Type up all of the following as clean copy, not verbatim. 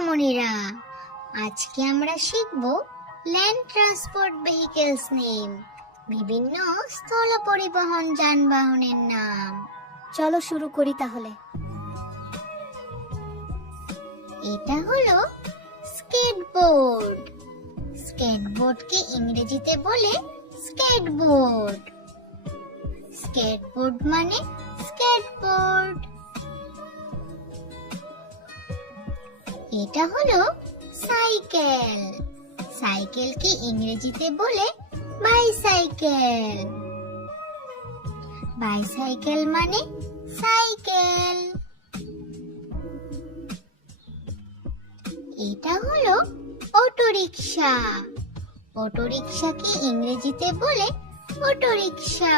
সোনামণিরা, আজকে আমরা শিখব ল্যান্ড ট্রান্সপোর্ট ভেহিকেলস নেম, বিভিন্ন স্থল পরিবহন যানবাহনের নাম। চলো শুরু করি তাহলে। এটা হলো স্কেটবোর্ড। স্কেটবোর্ডকে ইংরেজিতে বলে স্কেটবোর্ড। স্কেটবোর্ড মানে স্কেটবোর্ড। এটা হলো সাইকেল। সাইকেলকে ইংরেজিতে বলে বাইসাইকেল। বাইসাইকেল মানে সাইকেল। এটা হলো অটোরিকশা। অটোরিকশাকে ইংরেজিতে বলে অটোরিকশা।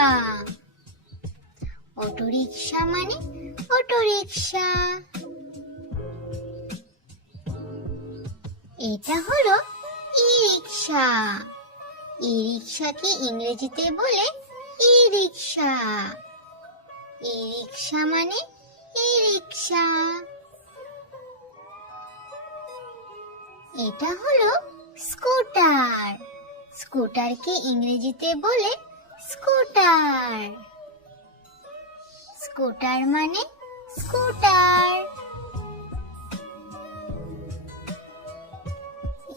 অটোরিকশা মানে অটোরিকশা। এটা হলো ই রিক্সা। ই রিক্সাকে ইংরেজিতে বলে ই রিক্সা। ই রিক্সা মানে ই রিক্সা। এটা হলো স্কুটার। স্কুটারকে ইংরেজিতে বলে স্কুটার। স্কুটার মানে স্কুটার।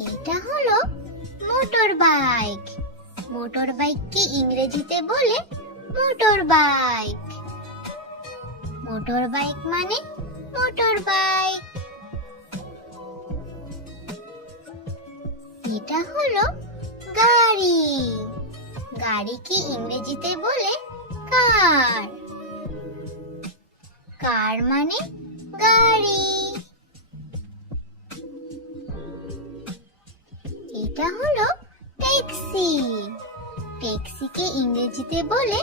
এটা হলো মোটর বাইক। মোটর বাইককে ইংরেজিতে বলে মোটর বাইক। মোটর বাইক মানে মোটর বাইক। এটা হলো গাড়ি। গাড়িকে ইংরেজিতে বলে কার। কার মানে গাড়ি। এটা হলো ট্যাক্সি। ট্যাক্সিকে ইংরেজিতে বলে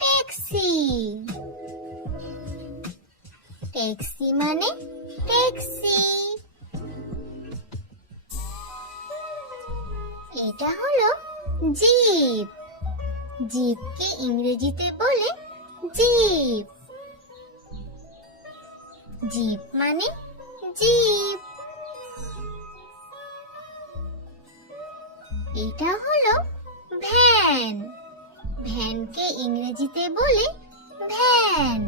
ট্যাক্সি। ট্যাক্সি মানে ট্যাক্সি। এটা হলো জিপ। জিপকে ইংরেজিতে বলে জিপ। জিপ মানে জিপ। এটা হলো ভ্যান। ভ্যানকে ইংরেজিতে বলে ভ্যান।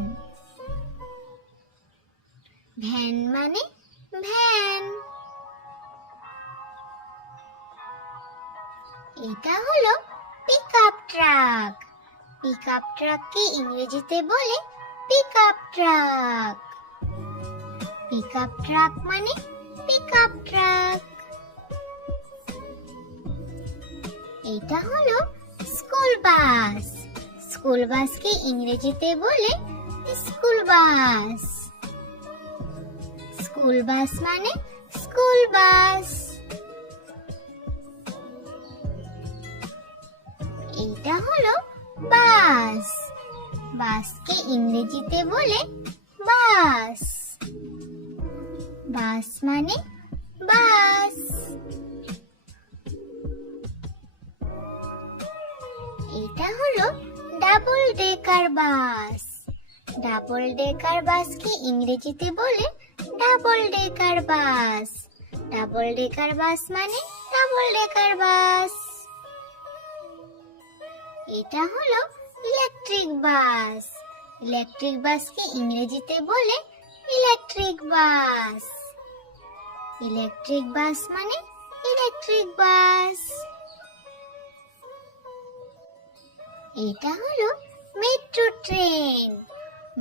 ভ্যান মানে ভ্যান। এটা হলো পিকআপ ট্রাক। পিকআপ ট্রাককে ইংরেজিতে বলে পিকআপ ট্রাক। পিকআপ ট্রাক মানে পিকআপ ট্রাক। এটা হলো স্কুল বাস। স্কুল বাসকে ইংরেজিতে বলে স্কুল বাস। স্কুল বাস মানে স্কুল বাস। এটা হলো বাস। বাসকে ইংরেজিতে বলে বাস। বাস মানে বাস। এটা হলো double decker bus. Double decker বাসকে ইংরেজিতে বলে double decker bus. Double decker bus মানে ডাবল ডেকার বাস। এটা হলো ইলেকট্রিক বাস। ইলেকট্রিক বাসকে ইংরেজিতে বলে ইলেকট্রিক বাস। ইলেকট্রিক বাস মানে ইলেকট্রিক বাস। এটা হলো মেট্রো ট্রেন।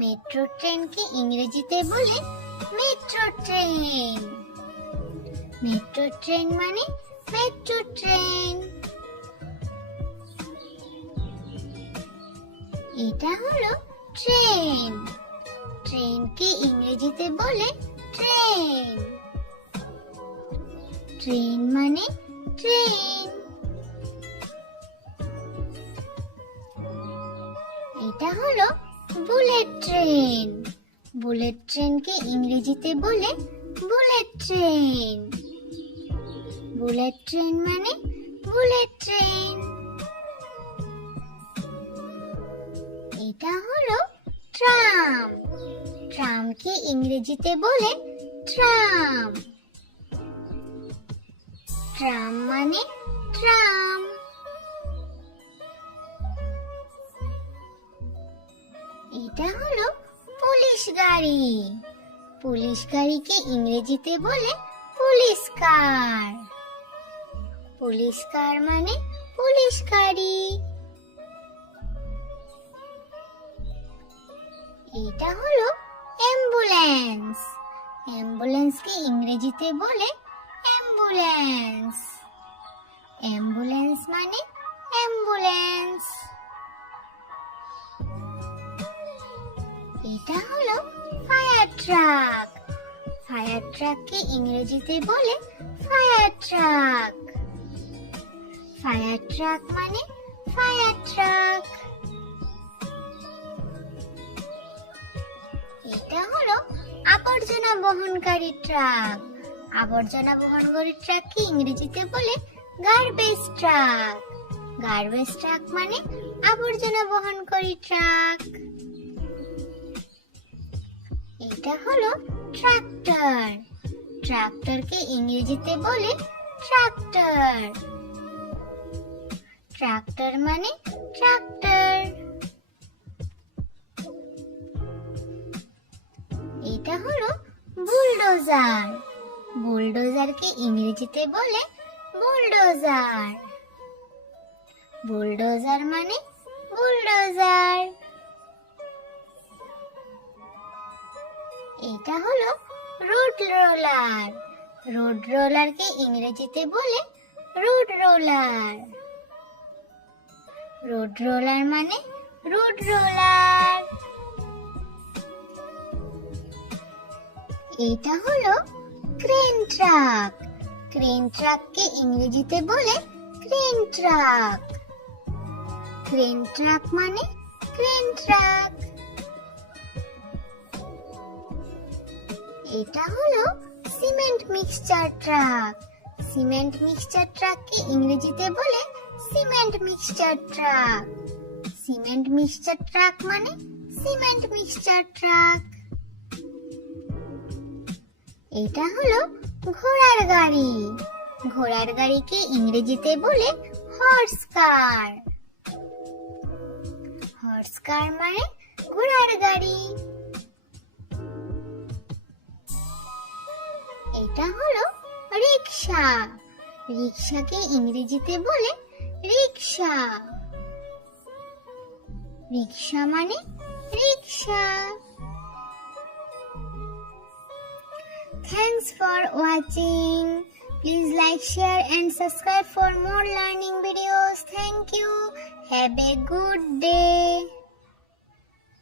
মেট্রো ট্রেনকে ইংরেজিতে বলে মেট্রো ট্রেন। মেট্রো ট্রেন মানে মেট্রো ট্রেন। এটা হলো ট্রেন। ট্রেনকে ইংরেজিতে বলে ট্রেন। ট্রেন মানে ট্রেন। এটা হলো বুলেট ট্রেন। বুলেট ট্রেনকে ইংরেজিতে বলে বুলেট ট্রেন। বুলেট ট্রেন মানে বুলেট ট্রেন। এটা হলো ট্রাম। ট্রামকে ইংরেজিতে বলে ট্রাম। ট্রাম মানে ট্রাম। এটা হলো পুলিশ গাড়ি। পুলিশ গাড়িকে ইংরেজিতে বলে পুলিশ কার। পুলিশ কার মানে পুলিশ গাড়ি। এটা হলো অ্যাম্বুলেন্স। অ্যাম্বুলেন্সকে ইংরেজিতে বলে অ্যাম্বুলেন্স। অ্যাম্বুলেন্স মানে অ্যাম্বুলেন্স। এটা হলো ফায়ার ট্রাক। ফায়ার ট্রাককে ইংরেজিতে বলে ফায়ার ট্রাক। ফায়ার ট্রাক মানে ফায়ার ট্রাক। এটা হলো আবর্জনা বহনকারী ট্রাক। আবর্জনা বহনকারী ট্রাককে ইংরেজিতে বলে গার্বেজ ট্রাক। গার্বেজ ট্রাক মানে আবর্জনা বহনকারী ট্রাক। এটা হলো ট্রাক্টর। ট্রাক্টরকে ইংরেজিতে বলে ট্রাক্টর। ট্রাক্টর মানে ট্রাক্টর। এটা হলো বুলডোজার। বুলডোজারকে ইংরেজিতে বলে বুলডোজার। বুলডোজার মানে বুলডোজার। এটা হলো রোড রোলার। রোড রোলারকে ইংরেজিতে বলে রোড রোলার। রোড রোলার মানে রোড রোলার। এটা হলো ক্রেন ট্রাক। ক্রেন ট্রাককে ইংরেজিতে বলে ক্রেন ট্রাক। ক্রেন ট্রাক মানে ক্রেন ট্রাক। এটা হলো cement mixture truck. Cement mixture ট্রাককে ইংরেজিতে বলে cement mixture truck. Cement mixture truck মানে সিমেন্ট মিক্সচার ট্রাক। এটা হলো ঘোড়ার গাড়ি। ঘোড়ার গাড়িকে ইংরেজিতে বলে হর্স কার। হর্স কার মানে ঘোড়ার গাড়ি। এটা হলো রিকশা। রিকশাকে ইংরেজিতে বলে রিকশা। রিকশা মানে rickshaw. Thanks for watching. Please like, share and subscribe for more learning videos. Thank you. Have a good day.